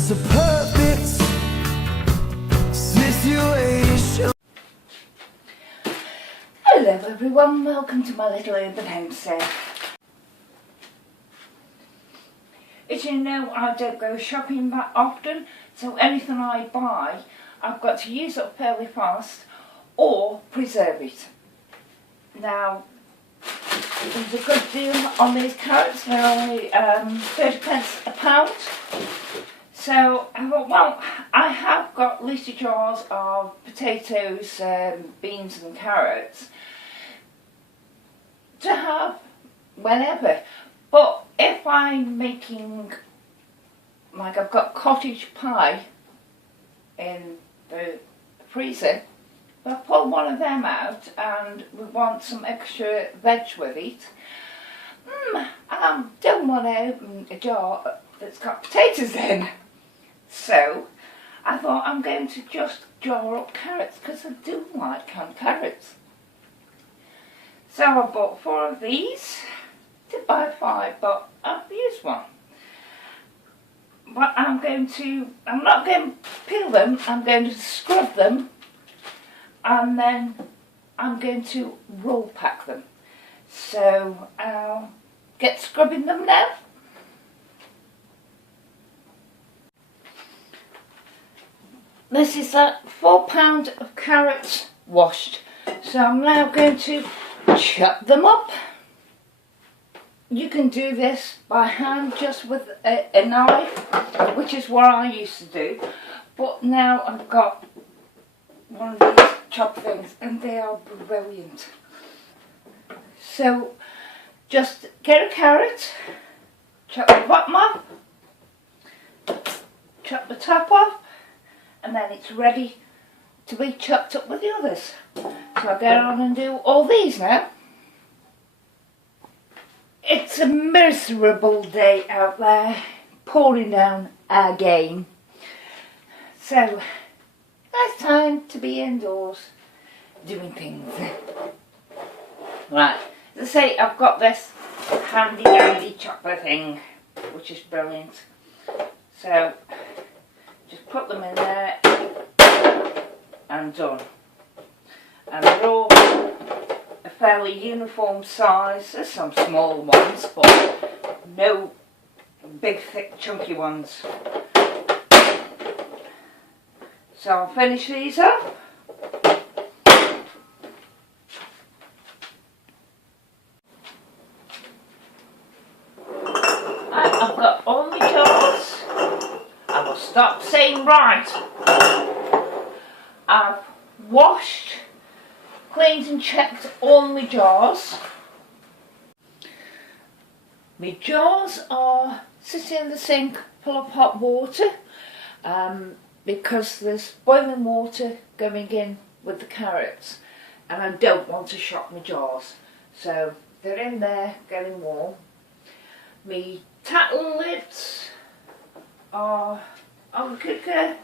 just a perfect situation. Hello everyone, welcome to my little urban homestead. As you know, I don't go shopping that often, so anything I buy I've got to use up fairly fast or preserve it. Now, there's a good deal on these carrots. They're only 30 pence a pound. So I thought, well, I have got litre jars of potatoes, beans and carrots to have whenever. But if I'm making, like I've got cottage pie in the freezer, I'll pull one of them out and we want some extra veg with it. I don't want to open a jar that's got potatoes in. So I thought I'm going to just jar up carrots because I do like canned carrots. So I bought 4 of these. I did buy 5, but I've used one. But I'm not going to peel them, I'm going to scrub them and then I'm going to roll pack them. So I'll get scrubbing them now. This is that 4 pound of carrots washed. So I'm now going to chop them up. You can do this by hand just with a knife, which is what I used to do. But now I've got one of these chop things and they are brilliant. So just get a carrot, chop the bottom off, chop the top off, and then it's ready to be chopped up with the others. So I'll get on and do all these now. It's a miserable day out there, pouring down again. So it's time to be indoors doing things. Right, as I say, I've got this handy dandy chopper thing, which is brilliant. So just put them in there and done. And they're all a fairly uniform size. There's some small ones, but no big thick chunky ones. So I'll finish these up. I've got all my jars. I will stop saying right. I've washed, cleaned and checked all my jars. My jars are sitting in the sink full of hot water because there's boiling water going in with the carrots and I don't want to shock my jars. So they're in there getting warm. My tattle lids are on the cooker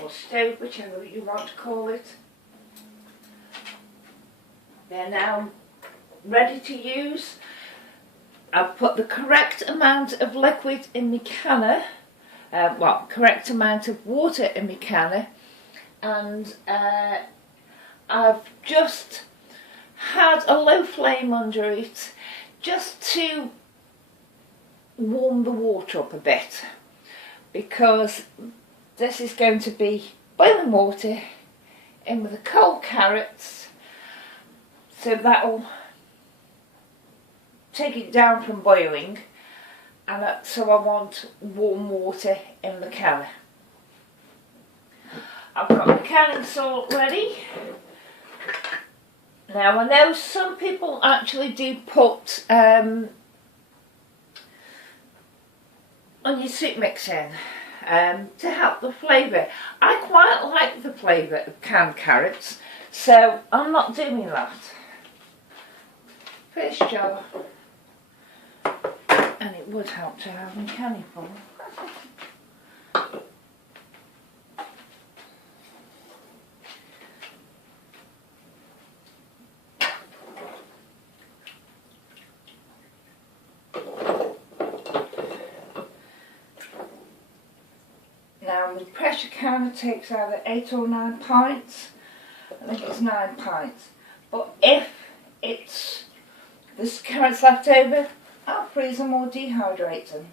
or stove, whichever you want to call it. They're now ready to use. I've put the correct amount of liquid in my canner, correct amount of water in my canner, and I've just had a low flame under it just to warm the water up a bit, because this is going to be boiling water in with the cold carrots, so that'll take it down from boiling, and so I want warm water in the canner. I've got the canning salt ready. Now I know some people actually do put onion soup mix in to help the flavour. I quite like the flavour of canned carrots, so I'm not doing that. First jar, and it would help to have my canning full. and the pressure canner takes either 8 or 9 pints. I think it's 9 pints. But if there's carrots left over, I'll freeze them or dehydrate them.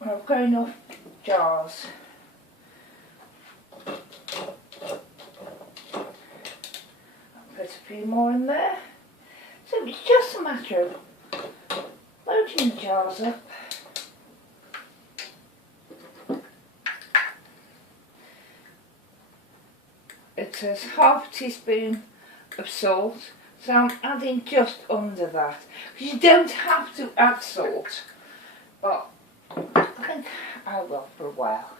I've got enough jars. I'll put a few more in there. So it's just a matter of loading the jars up. It says half a teaspoon of salt, so I'm adding just under that. Because you don't have to add salt, but I think I will for a while.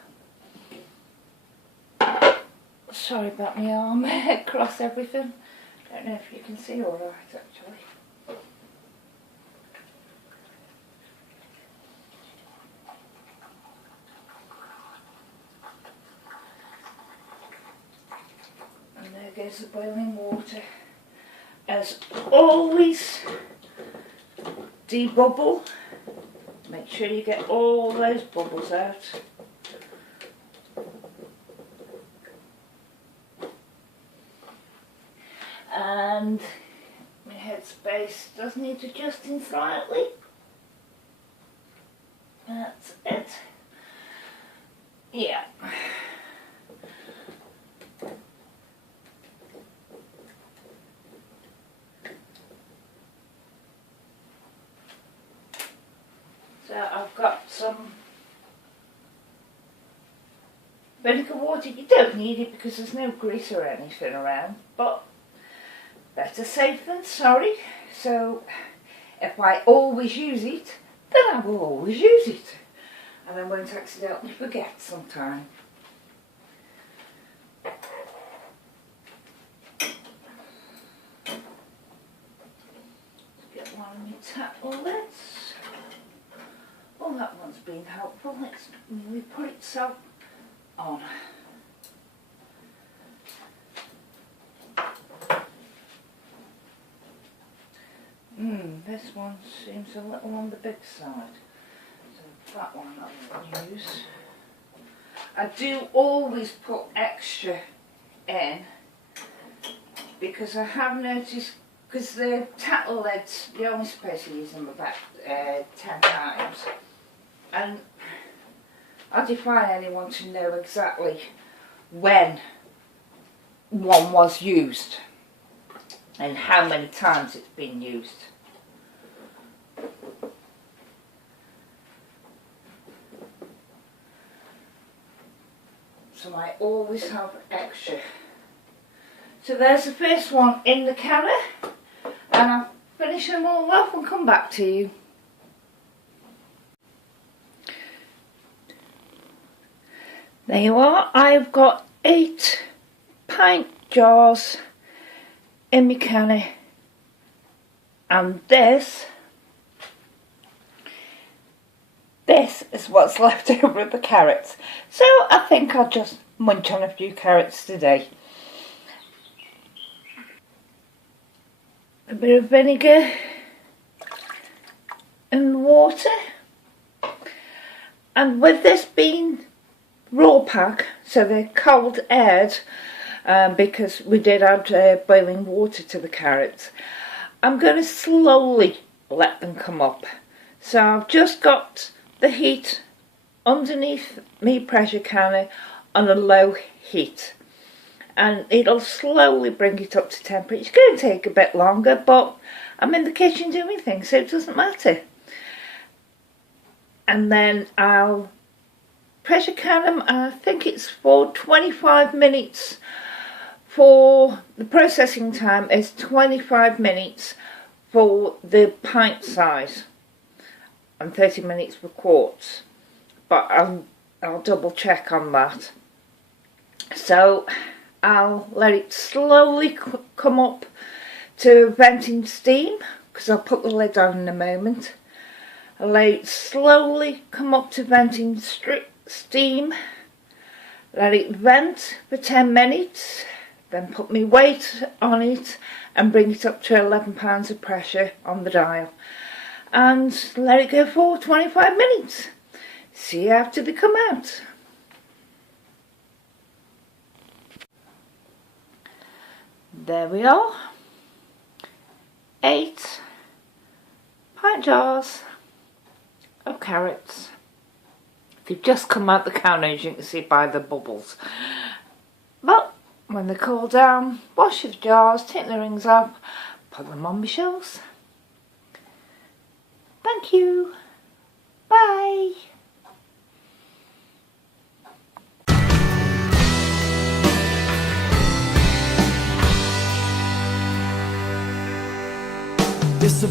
Sorry about my arm across everything. Don't know if you can see all right actually. And there goes the boiling water. As always, debubble. Make sure you get all those bubbles out. And my headspace does need adjusting slightly. That's it. Yeah. So I've got some vinegar water. You don't need it because there's no grease or anything around, but better safe than sorry. So if I always use it, then I will always use it, and I won't accidentally forget sometime. Get one of my tablets. Oh, that one's been helpful. Let's really put itself on. This one seems a little on the big side. So that one I will use. I do always put extra in because I have noticed, because the tattle lids, you're only supposed to use them about 10 times. And I defy anyone to know exactly when one was used and how many times it's been used. So I always have extra. So there's the first one in the canner, and I'll finish them all off and come back to you. There you are. I've got 8 pint jars in my canner, and this is what's left over of the carrots. So I think I'll just munch on a few carrots today. A bit of vinegar and water, and with this being raw pack, so they're cold aired, because we did add boiling water to the carrots, I'm going to slowly let them come up. So I've just got the heat underneath me pressure canner on a low heat, and it'll slowly bring it up to temperature. It's going to take a bit longer, but I'm in the kitchen doing things, so it doesn't matter. And then I'll pressure can them, I think it's for 25 minutes. For the processing time is 25 minutes for the pint size and 30 minutes for quarts, but I'll double check on that. So I'll let it slowly come up to venting steam, because I'll put the lid on in a moment. I'll let it slowly come up to venting steam, let it vent for 10 minutes, then put my weight on it and bring it up to 11 pounds of pressure on the dial, and let it go for 25 minutes. See you after they come out. There we are. 8 pint jars of carrots. They've just come out the can, as you can see by the bubbles. But when they cool down, wash the jars, take the rings off, put them on my shelves. Thank you. Bye. It's a